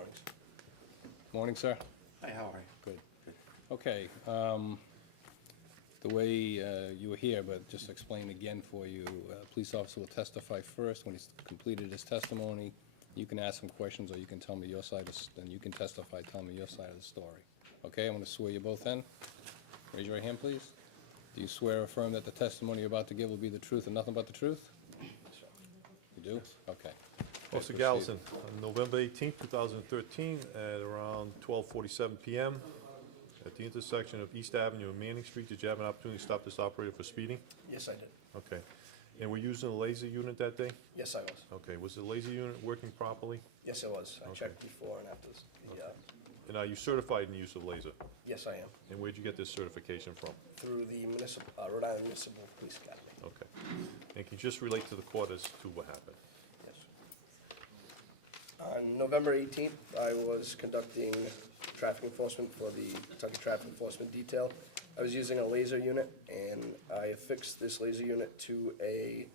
Mornings. Morning, sir. Hi, how are you? Good. Good. Okay, the way you were here, but just explain again for you, police officer will testify first. When he's completed his testimony, you can ask him questions, or you can tell me your side, then you can testify, tell me your side of the story. Okay, I'm gonna swear you both in. Raise your right hand, please. Do you swear or affirm that the testimony you're about to give will be the truth and nothing but the truth? You do? Okay. Officer Proceed. Gallison, on November 18th, 2013, at around 12:47 PM, at the intersection of East Avenue and Manning Street, did you have an opportunity to stop this operator for speeding? Yes, I did. Okay. And were you using a laser unit that day? Yes, I was. Okay. Was the laser unit working properly? Yes, it was. I Okay. checked before and after. Yeah. And are you certified in the use of laser? Yes, I am. And where'd you get this certification from? Through the municipal, Rhode Island Municipal Police Academy. Okay. And can you just relate to the court as to what happened? Yes. On November 18th, I was conducting traffic enforcement for the Kentucky Traffic Enforcement Detail. I was using a laser unit, and I affixed this laser unit to a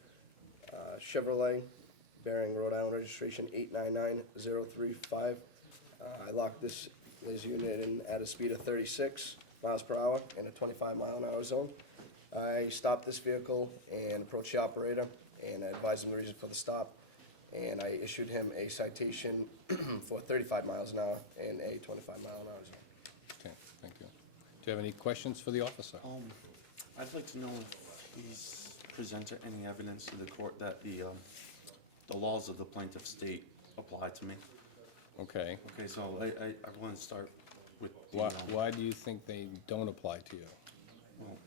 Chevrolet bearing Rhode Island registration 899035. I locked this laser unit in at a speed of 36 miles per hour in a 25-mile-an-hour zone. I stopped this vehicle and approached the operator, and I advised him the reason for the stop, and I issued him a citation for 35 miles an hour in a 25-mile-an-hour zone. Okay, thank you. Do you have any questions for the officer? I'd like to know if he's presented any evidence to the court that the laws of the plaintiff state apply to me. Okay. Okay, so I want to start with the, Why do you think they don't apply to you? well,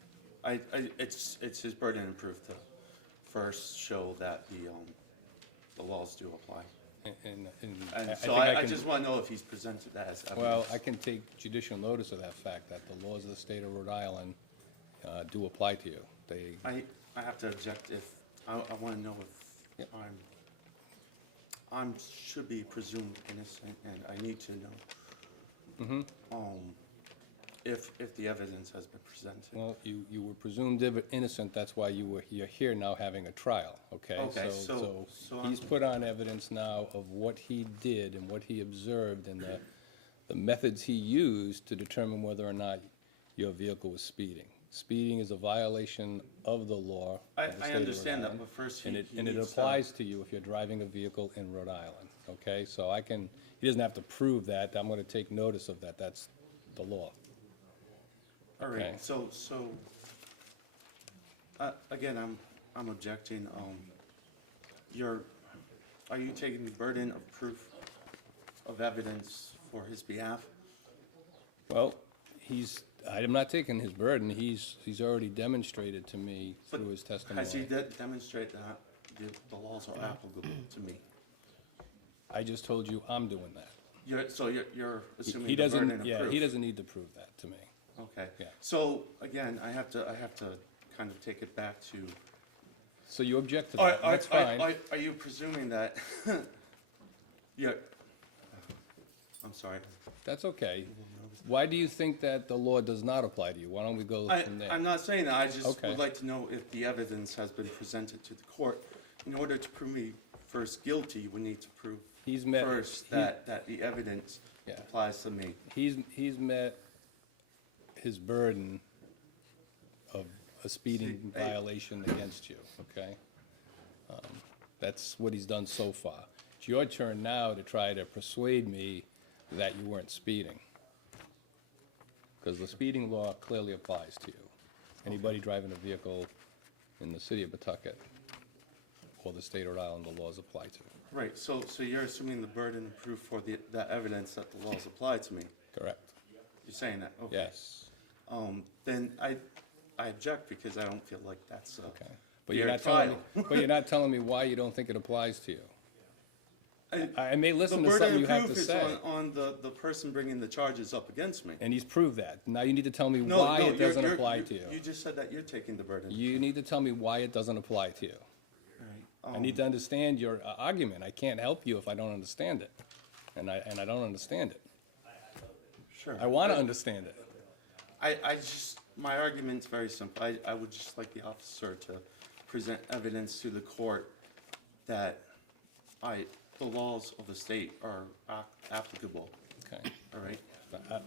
it's his burden of proof to first show that the laws do apply. And And I so think I can- just want to know if he's presented that as evidence. Well, I can take judicial notice of that fact, that the laws of the state of Rhode Island do apply to you. They, I have to object if, I want to know if Yep. should be presumed innocent, and I need to know. If the evidence has been presented. well, you were presumed innocent, that's why you're here now having a trial, okay? Okay, So so he's I'm- put on evidence now of what he did and what he observed and the methods he used to determine whether or not your vehicle was speeding. Speeding is a violation of the law of the I state of Rhode understand that, Island, but first And he it needs to- applies to you if you're driving a vehicle in Rhode Island, okay? So he doesn't have to prove that, I'm gonna take notice of that, that's the law. All Okay. right, so, again, I'm objecting, are you taking the burden of proof of evidence for his behalf? Well, I'm not taking his burden, he's already demonstrated to me But through his testimony. Has he demonstrated that the laws are applicable to me? I just told you I'm doing that. So you're assuming He the burden doesn't, of yeah, proof? he doesn't need to prove that to me. Okay. Yeah. So, again, I have to kind of take it back to, So you object to that, that's fine. Are you presuming that, yeah, I'm sorry. That's okay. Why do you think that the law does not apply to you? Why don't we go from there? I'm not saying that, I just Okay. would like to know if the evidence has been presented to the court. In order to prove me first guilty, we need to prove He's met- first he- that the evidence Yeah. applies to me. He's met his burden of a speeding See, I- violation against you, okay? That's what he's done so far. It's your turn now to try to persuade me that you weren't speeding. Because the speeding law clearly applies to you. Anybody driving a vehicle in the city of Pawtucket or the state of Rhode Island, the laws apply to. Right, so you're assuming the burden of proof for the evidence that the laws apply to me. Correct? You're saying that, okay. Yes. Then I object because I don't feel like that's Okay. But you're not But you're not telling me why you don't think it applies to you. I may listen to The something burden you of have proof to is say, on the person bringing the charges up against me. and he's proved that. Now you need to tell me No, why no, it doesn't apply to You you. just said that you're taking the burden. You need to tell me why it doesn't apply to you. Right. I need to understand your argument. I can't help you if I don't understand it. And I don't understand it. Sure. I want to understand it. I just, my argument's very simple. I would just like the officer to present evidence to the court that the laws of the state are applicable, Okay. all right?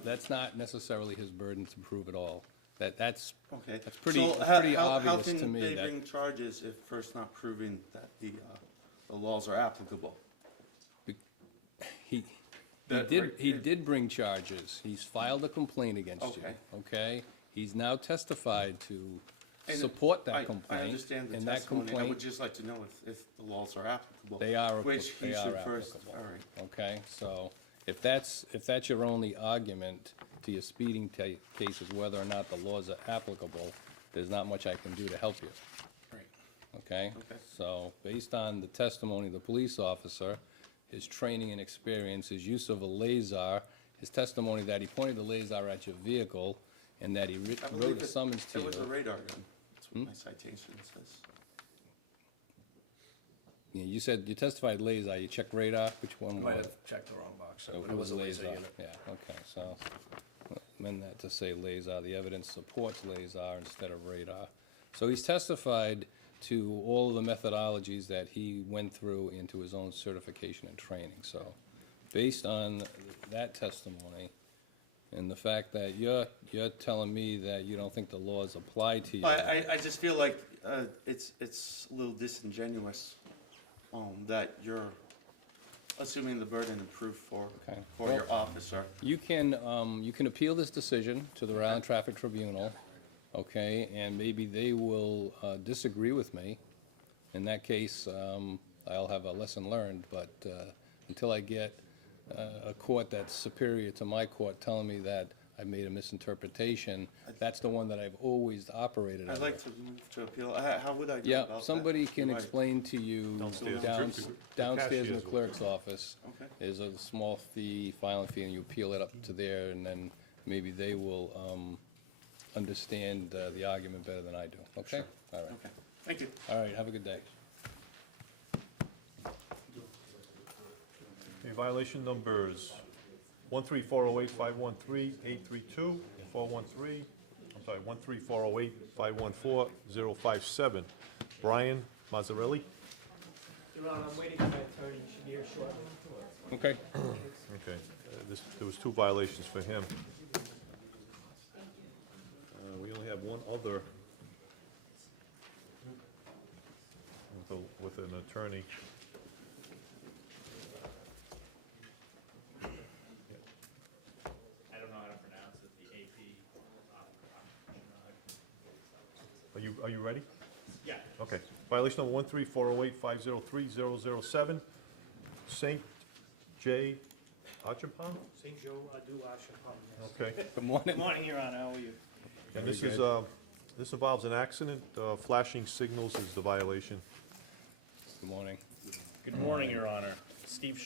That's not necessarily his burden to prove at all. That's Okay. pretty, So that's pretty how obvious to can me they that. bring charges if first not proving that the laws are applicable? He That did, right he there. did bring charges. He's filed a complaint against you, Okay. okay? He's now testified to And support I that complaint. understand the and that testimony, I would complaint- just like to know if the laws are applicable. They are, Which they he are should first, applicable. all right. Okay, so if that's your only argument to your speeding case is whether or not the laws are applicable, there's not much I can do to help you, Right. okay? Okay. So, based on the testimony of the police officer, his training and experience, his use of a laser, his testimony that he pointed the laser at your vehicle, and that he I wrote believe a summons to It was a you. radar gun, that's what my citation says. Yeah, you said, you testified laser, you checked radar, which one Might was it? have checked the wrong box, So so it it was was a laser unit. Yeah, okay, so, amend that to say laser, the evidence supports laser instead of radar. So he's testified to all of the methodologies that he went through into his own certification and training, so, based on that testimony, and the fact that you're telling me that you don't think the laws apply to you. I just feel like it's a little disingenuous that you're assuming the burden of proof for Okay. your officer. You can appeal this decision to the Rhode Island Traffic Tribunal, okay, and maybe they will disagree with me. In that case, I'll have a lesson learned, but until I get a court that's superior to my court telling me that I made a misinterpretation, that's the one that I've always operated under. I'd like to move to appeal. How would I go Yeah, about that? somebody can Do I- explain to you Downstairs. downstairs in the Cashier's clerk's office. Okay. There's a small fee, filing fee, and you appeal it up to there, and then maybe they will understand the argument better than I do. Okay? All right. Okay, thank you. All right, have a good day. Okay, violation numbers 13408-513-832, 413, I'm sorry, 13408-514-057. Brian Mazzarelli. Your Honor, I'm waiting for my attorney, should be here shortly. Okay. Okay, there was 2 violations for him. We only have one other with an attorney. I don't know how to pronounce it, the AP. Are you ready? Yeah, Okay. Violation number 13408-503-007, St. J. Achapon? St. Joe Adu Ashapam, yes. Okay. Good morning. Good morning, Your Honor, how are you? And Very this is, good. this involves an accident. Flashing signals is the violation. Good morning. good morning, Your Honor. Steve